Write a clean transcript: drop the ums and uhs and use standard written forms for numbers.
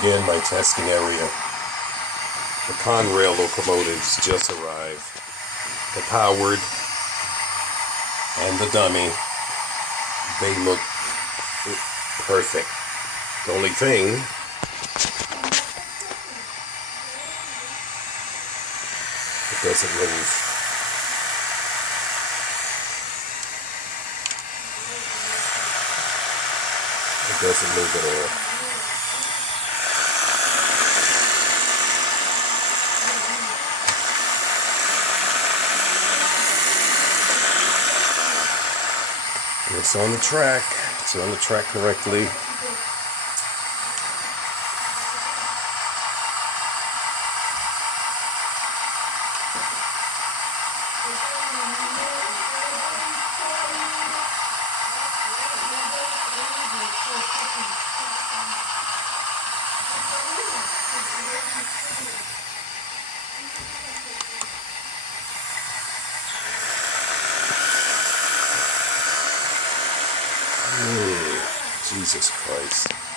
Again, my testing area. The Conrail locomotives just arrived. The powered and the dummy. They look perfect. The only thing, it doesn't move. It doesn't move at all. And it's on the track. It's on the track correctly. Jesus Christ.